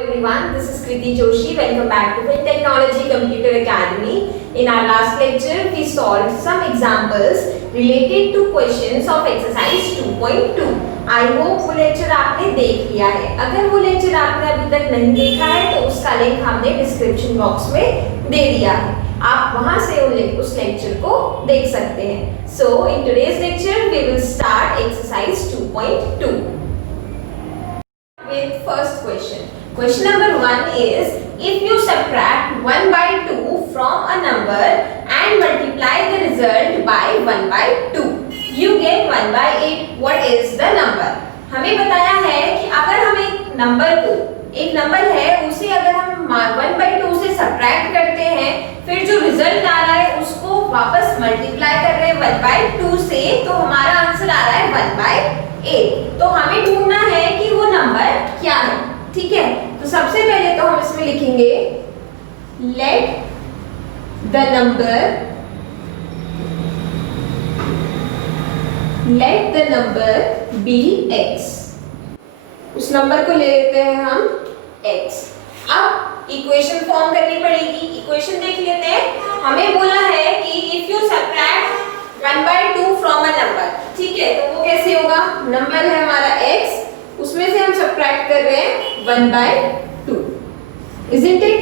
Everyone, this is Kriti Joshi. Welcome back to Fit Technology Computer Academy. In our last lecture, we solved some examples related to questions of exercise 2.2. I hope वो lecture आपने देख लिया है. अगर वो lecture आपने अभी तक नहीं देखा है तो उसका लिंक हमने डिस्क्रिप्शन बॉक्स में दे दिया है. आप वहां से उस लेक्चर को देख सकते हैं. So in today's lecture, we will start exercise 2.2 with first question. Question number 1 is, if you subtract 1 by 2 from a number and multiply the result by 1 by 2, you get 1 by 8. What is the number? हमें बताया है कि अगर हम एक number है उसे अगर हम 1 by 2 से सब्ट्रैक्ट करते हैं, फिर जो रिजल्ट आ रहा है उसको वापस मल्टीप्लाई कर रहे हैं 1 by 2 से, तो हमारा आंसर आ रहा है 1 by 8. तो हमें ढूंढना है कि वो नंबर क्या है. ठीक है, तो सबसे पहले तो हम इसमें लिखेंगे let the number be x. उस नंबर को ले लेते हैं हम x. अब इक्वेशन फॉर्म करनी पड़ेगी. इक्वेशन देख लेते हैं. हमें बोला है कि if you subtract 1 by 2 from a number. ठीक है, तो वो कैसे होगा? नंबर है हमारा x, उसमें से हम सब्ट्रैक्ट कर रहे हैं 1 by 2. Isn't it?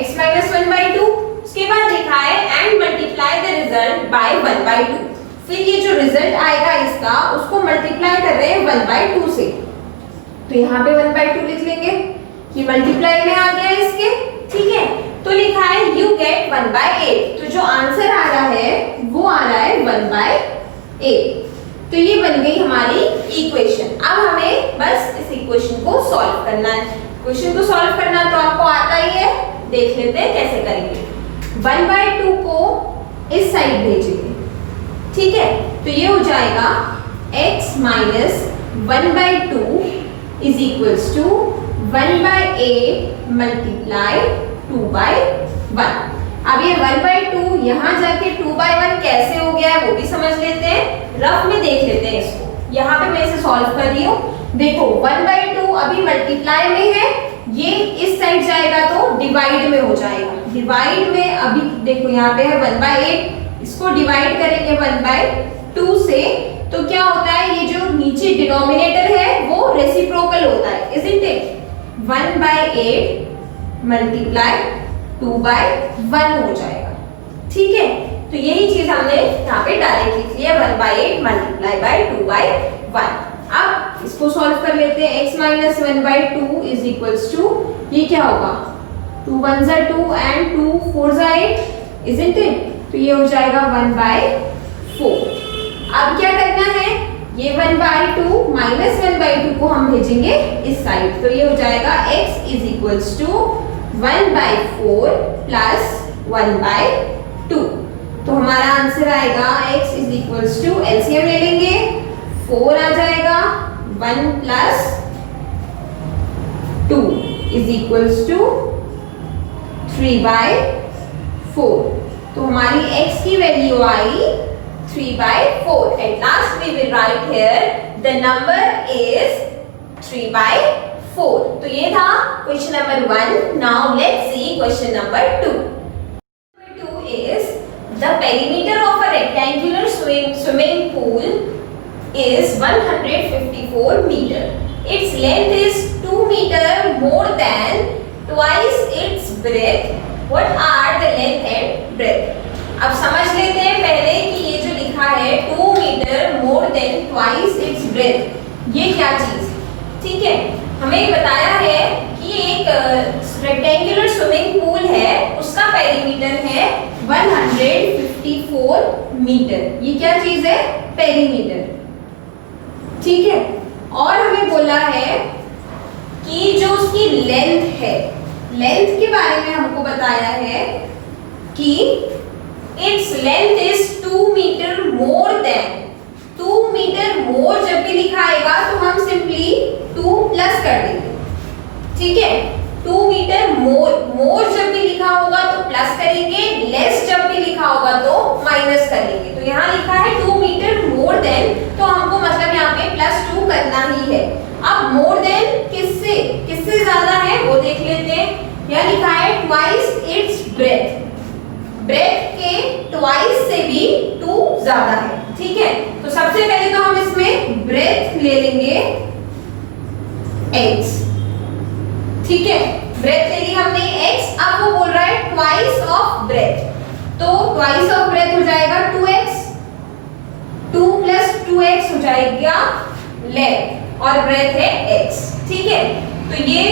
x minus 1 by 2. उसके बाद लिखा है and multiply the result by 1 by 2. फिर ये जो रिजल्ट आएगा इसका, उसको मल्टीप्लाई कर रहे हैं 1 by 2 से. तो यहाँ पे 1 by 2 लिख लेंगे कि मल्टीप्लाई में आ गया इसके. ठीक है, तो लिखा है you get 1 by 8. तो जो आंसर आ रहा है वो आ रहा है 1 by 8. तो ये बन गई हमारी इक्वेशन. अब हमें बस इस इक्वेशन को सॉल्व करना है. क्वेश्चन को सॉल्व करना तो आपको आता ही है. देख लेते हैं कैसे करेंगे. 1 by 2 को इस साइड भेजेंगे. ठीक है, तो ये हो जाएगा x minus 1 by 2 is equals to 1 by 8 multiply 2 by 1. अब ये 1 by 2 यहाँ जाके 2 by 1 कैसे हो गया है वो भी समझ लेते हैं. रफ में देख लेते हैं इसको. यहाँ पे मैं इसे सॉल्व कर रही हूँ. देखो 1 by 2 अभी मल्टीप्लाई में है, ये इस साइड जाएगा तो डिवाइड में हो जाएगा. डिवाइड में अभी देखो यहाँ पे है 1 by 8, इसको डिवाइड करेंगे 1 by 2 से, तो क्या होता है ये जो नीचे डिनोमिनेटर है वो रेसिप्रोकल होता है. Isn't it? 1 by 8 multiply 2 by 1 हो जाएगा. ठीक है, तो यही चीज हमने यहाँ पे डायरेक्ट लिख लिया 1 by 8 मल्टीप्लाई बाय 2 by 1. अब इसको सॉल्व कर लेते हैं. x minus 1 by 2 is equals to, ये क्या होगा? 2 1s are 2 and 2 4s are 8. Isn't it? तो ये हो जाएगा 1 by 4. अब क्या करना है? ये 1 by 2 minus 1 by 2 को हम भेजेंगे इस साइड. तो ये हो जाएगा x is equals to 1 by 4 plus 1 by 2. तो हमारा आंसर आएगा x is equals to, LCM ले लेंगे, 4 आ जाएगा, 1 plus 2 is equals to 3 by 4. तो हमारी x की value I 3 by 4. At last we will write here the number is 3 by 4. तो ये था question number 1. Now let's see question number 2. Number 2 is the perimeter of a rectangular swimming pool is 154 meter. Its length is 2 meter more than twice its breadth. What are the length and breadth? अब समझ लेते हैं पहले कि ये जो लिखा है 2 meter more than twice its breadth, ये क्या चीज है. ठीक है, हमें बताया है कि एक रेक्टेंगुलर स्विमिंग पूल है, उसका पेरीमीटर है 154 मीटर. ये क्या चीज है? पेरीमीटर. ठीक है, और हमें बोला है कि जो उसकी लेंथ है, लेंथ के बारे में हमको बताया है कि it's length is 2 metre more than. 2 metre more जब भी लिखा आएगा तो हम सिंपली 2 प्लस कर देंगे. ठीक है, 2 मीटर मोर जब भी लिखा होगा तो प्लस करेंगे, लेस जब भी लिखा होगा तो माइनस कर लेंगे. तो यहाँ लिखा है 2 मीटर मोर देन, तो हमको मतलब यहाँ पे +2 करना ही है. अब मोर देन किससे ज्यादा है वो या लिखा है ट्वाइस इट्स ब्रेथ। ब्रेथ के ट्वाइस से भी 2 ज्यादा है, ठीक है। तो सबसे पहले तो हम इसमें ब्रेथ ले लेंगे x, ठीक है। ब्रेथ ले ली हमने x, अब वो बोल रहा है ट्वाइस ऑफ ब्रेथ, तो ट्वाइस ऑफ ब्रेथ हो जाएगा 2x, 2 प्लस 2x हो जाएगा लेंथ और ब्रेथ है x, ठीक है। तो ये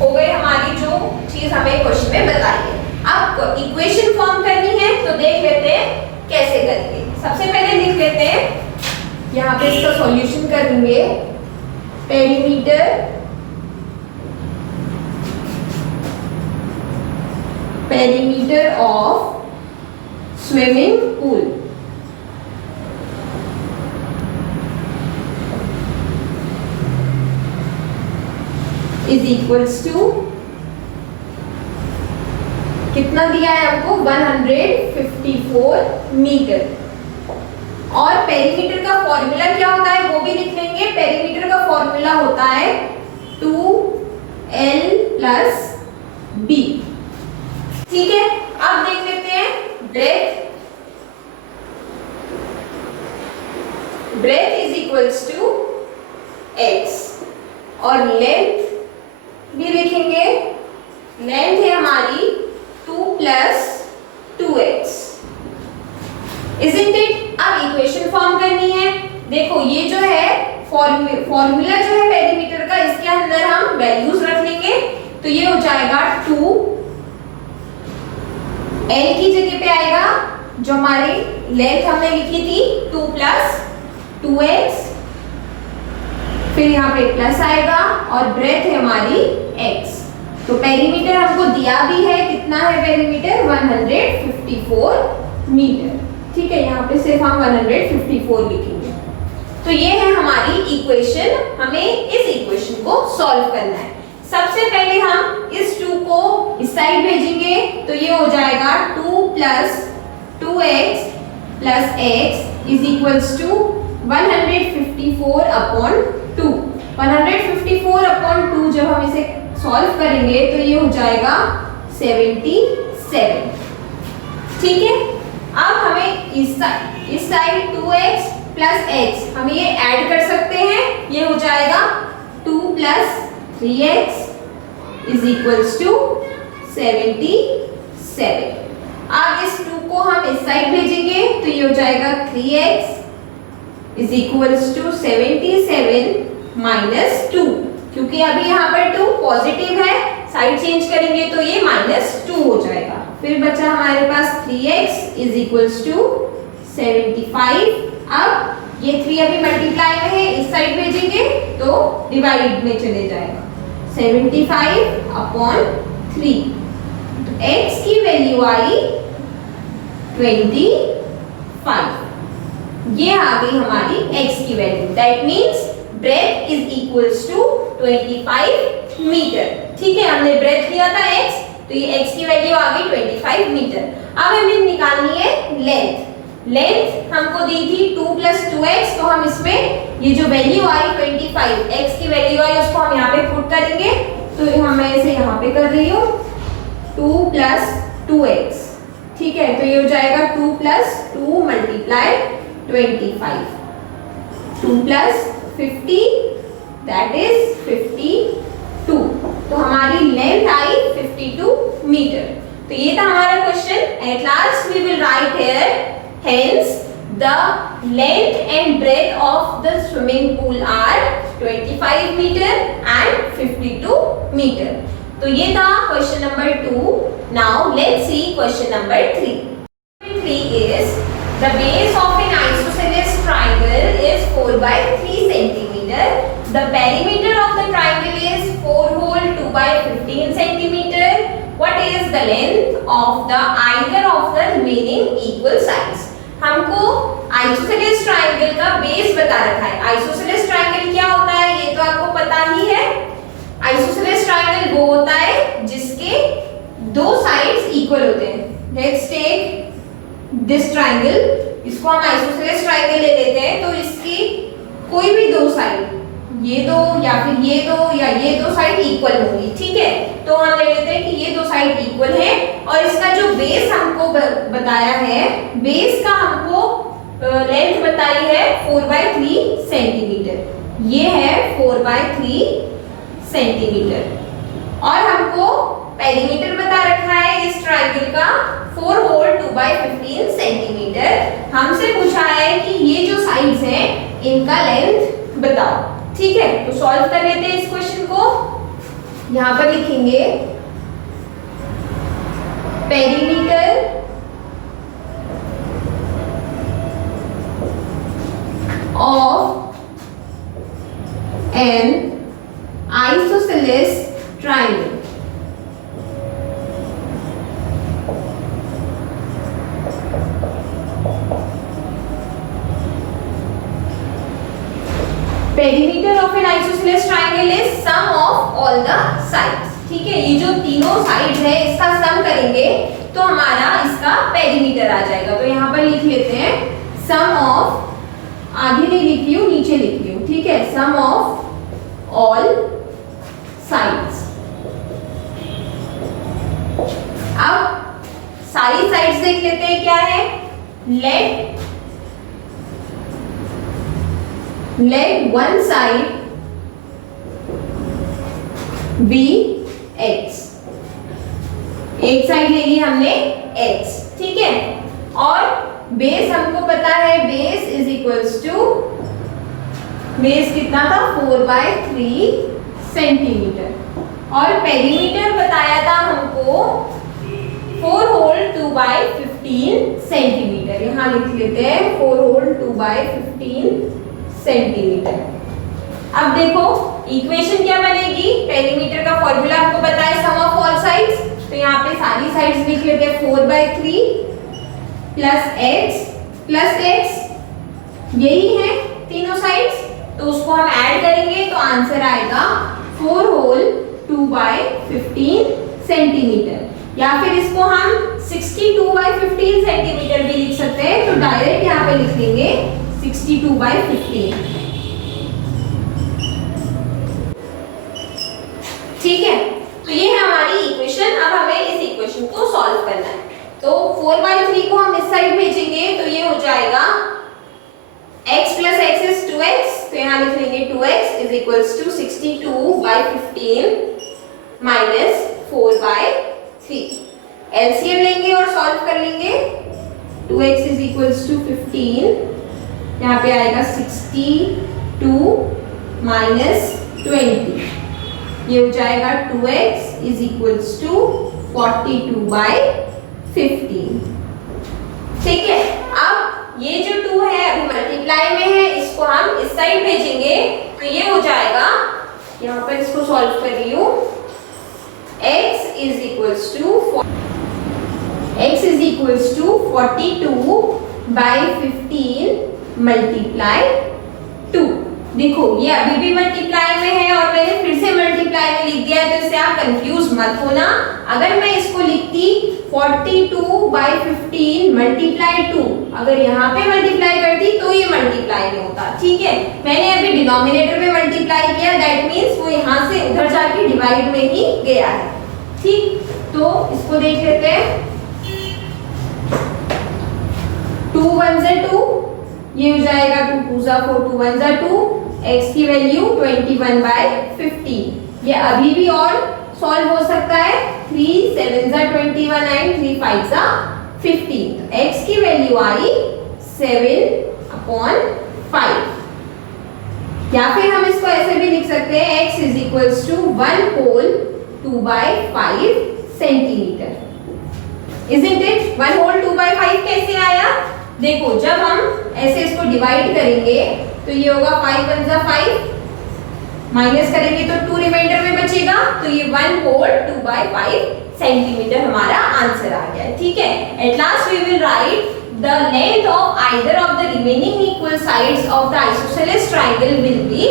हो गई हमारी जो चीज हमें क्वेश्चन में बताई है। अब इक्वेशन फॉर्म करनी है तो देख लेते हैं कैसे करेंगे। सबसे पहले लिख लेते हैं, यहाँ पे इसका सॉल्यूशन करेंगे। Perimeter of swimming pool is equals to, कितना दिया है हमको 154 मीटर। और पेरीमीटर का फॉर्मूला क्या होता है वो भी लिख लेंगे। पेरीमीटर का फॉर्मूला होता है 2l + b, ठीक है। अब देख लेते हैं breadth is equals to x और लेंथ भी लिखेंगे। लेंथ है हमारी 2 + 2x, isn't it? अब इक्वेशन फॉर्म करनी है। देखो ये जो है फॉर्मूला जो है पेरीमीटर का, इसके अंदर हम वैल्यूज रख लेंगे। तो ये हो जाएगा 2, l की जगह पे आएगा जो हमारी लेंथ हमने लिखी थी 2 + 2x, फिर यहाँ पे प्लस आएगा और ब्रेथ है हमारी x। तो पेरीमीटर हमको दिया भी है, कितना है पेरीमीटर 154 मीटर, ठीक है। यहाँ पे सिर्फ हम 154 लिखेंगे। तो ये है हमारी इक्वेशन, हमें इस इक्वेशन को सॉल्व करना है। सबसे पहले हम इस 2 को इस साइड भेजेंगे, तो ये हो जाएगा 2 + 2x + x is equals to 154/2। 154/2 जब हम इसे सॉल्व करेंगे तो ये हो जाएगा 77, ठीक है। अब हमें इस साइड 2x + x हम ये ऐड कर सकते हैं, ये हो जाएगा 2 + 3x इज इक्वल्स टू 77। अब इस 2 को हम इस साइड भेजेंगे तो ये हो जाएगा 3x इज इक्वल्स टू 77 - 2, क्योंकि अभी यहाँ पर 2 पॉजिटिव है, साइड चेंज करेंगे तो ये -2 हो जाएगा। फिर बचा हमारे पास 3x इज इक्वल्स टू 75। अब ये 3 अभी मल्टीप्लाई में है, इस साइड भेजेंगे तो डिवाइड में चले जाएगा 75/3। तो x की वैल्यू आई 25। ये आ गई हमारी x की value. That means breadth is equals to 25 metre, ठीक है। हमने ब्रेथ लिया था x, तो ये x की वैल्यू आ गई 25 मीटर। अब हमें निकालनी है लेंथ। लेंथ हमको दी थी 2 + 2x, तो हम इसमें ये जो वैल्यू आई 25 x की वैल्यू आई उसको हम यहाँ पे पुट करेंगे। तो मैं इसे यहाँ पे कर रही हूँ 2 + 2x, ठीक है। तो ये हो जाएगा 2 + 2 × 25, 2 + 50 दैट इज 52। तो हमारी लेंथ आई 52 मीटर। तो ये था हमारा question. At last we will write here, hence the length and breadth of the swimming pool are 25 metre and 52 metre. तो ये था question number 2। Now let's see question number 3. 3 is the base of an isosceles triangle is 4/3 centimeter. The perimeter of the triangle is 4 whole 2/15 centimeter. What is the length of the either of the remaining equal sides? हमको isosceles triangle का base बता रखा है। Isosceles triangle क्या होता है ये तो आपको पता ही है। आइसोसेलेस ट्रायंगल वो होता है जिसके 2 साइड्स इक्वल होते हैं। लेट्स टेक दिस ट्रायंगल, इसको हम आइसोसेलेस ट्रायंगल ले लेते हैं। तो इसकी कोई भी 2 साइड, ये दो या फिर ये दो या ये दो साइड इक्वल होंगी, ठीक है। तो हम ले लेते हैं कि ये दो साइड इक्वल है और इसका जो बेस हमको बताया है, बेस का हमको लेंथ बताई है 4/3 सेंटीमीटर। ये है 4/3 सेंटीमीटर और हमको पेरीमीटर बता रखा है इस ट्रायंगल का 4 होल 2/15 सेंटीमीटर। हमसे पूछा है कि ये जो साइड्स हैं इनका लेंथ बताओ, ठीक है। तो सॉल्व कर लेते हैं इस क्वेश्चन को। यहां पर लिखेंगे perimeter of an isosceles triangle. Perimeter of an isosceles triangle is sum of all the sides. ठीक है, ये जो तीनों साइड है इसका सम करेंगे तो हमारा इसका पेरीमीटर आ जाएगा। तो यहाँ पर लिख लेते हैं सम ऑफ, आगे नहीं लिख रही हूँ नीचे लिख रही हूँ, ठीक है, सम ऑफ ऑल साइड्स। अब सारी साइड्स देख लेते हैं क्या है। let one side be x, एक साइड ले ली हमने x, ठीक है। और बेस हमको पता है, base is equals to, base कितना था 4/3 सेंटीमीटर और पेरीमीटर बताया था हमको 4 होल 2/15 सेंटीमीटर। यहाँ लिख लेते हैं 4 होल 2/15 सेंटीमीटर। अब देखो इक्वेशन क्या बनेगी, पेरीमीटर का फॉर्मूला आपको पता है सम ऑफ ऑल साइड्स। तो यहाँ पे सारी साइड्स लिख लेते हैं 4/3 प्लस x, यही है तीनों साइड्स। तो उसको हम ऐड करेंगे तो आंसर आएगा 4 होल 2/15 सेंटीमीटर। या फिर इसको हम 62/15 सेंटीमीटर भी लिख सकते हैं। तो डायरेक्ट यहाँ पे लिख लेंगे 62/15, ठीक है। तो ये है हमारी इक्वेशन। अब हमें इस इक्वेशन को सॉल्व करना है। तो 4/3 को हम इस साइड भेजेंगे तो ये हो जाएगा x plus x is 2x, तो यहाँ लिख लेंगे 2x is equals to 62/15 minus 4/3। LCM लेंगे और सॉल्व कर लेंगे। 2x is equals to 15, यहाँ पे आएगा 62 minus 20, ये हो जाएगा 2x is equals to 42/15, ठीक है। अब ये जो 2 है अभी मल्टीप्लाई में है, इसको हम इस साइड भेजेंगे तो ये हो जाएगा, यहाँ पर इसको सॉल्व कर रही हूँ, x is equals to 42/15 multiply 2। देखो ये अभी भी मल्टीप्लाई में है और मैंने फिर से मल्टीप्लाई में लिख दिया है, तो इससे आप कंफ्यूज मत होना। अगर मैं इसको लिखती 42/15 मल्टीप्लाई 2, अगर यहाँ पे मल्टीप्लाई करती तो ये मल्टीप्लाई में होता, ठीक है। मैंने अभी डिनोमिनेटर में मल्टीप्लाई किया, दैट मीन्स वो यहाँ से उधर जाके डिवाइड में ही गया है, ठीक। तो इसको देख लेते हैं, 2 1 से 2, ये हो जाएगा 2 2 4 2 1 2, x की वैल्यू 21/15। ये अभी भी और सॉल्व हो सकता है, 3 7 21 एंड 3 5 15, तो x की वैल्यू आई 7/5। या फिर हम इसको ऐसे भी लिख सकते हैं, x is equals to 1 whole 2/5 centimetre. Isn't it? 1 whole 2/5 कैसे आया? देखो जब हम ऐसे इसको डिवाइड करेंगे तो ये होगा 5 1 5, माइनस करेंगे तो 2 रिमाइंडर में बचेगा, तो ये 1 whole 2/5 सेंटीमीटर हमारा आंसर आ गया, ठीक है। At last we will write the length of either of the remaining equal sides of the isosceles triangle will be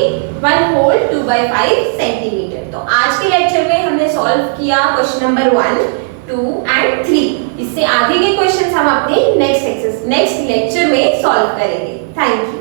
1 whole 2/5 centimetre. तो आज के लेक्चर में हमने सॉल्व किया क्वेश्चन नंबर 1 2 एंड 3। इससे आगे के क्वेश्चंस हम अपने नेक्स्ट लेक्चर में सॉल्व करेंगे। Thank you.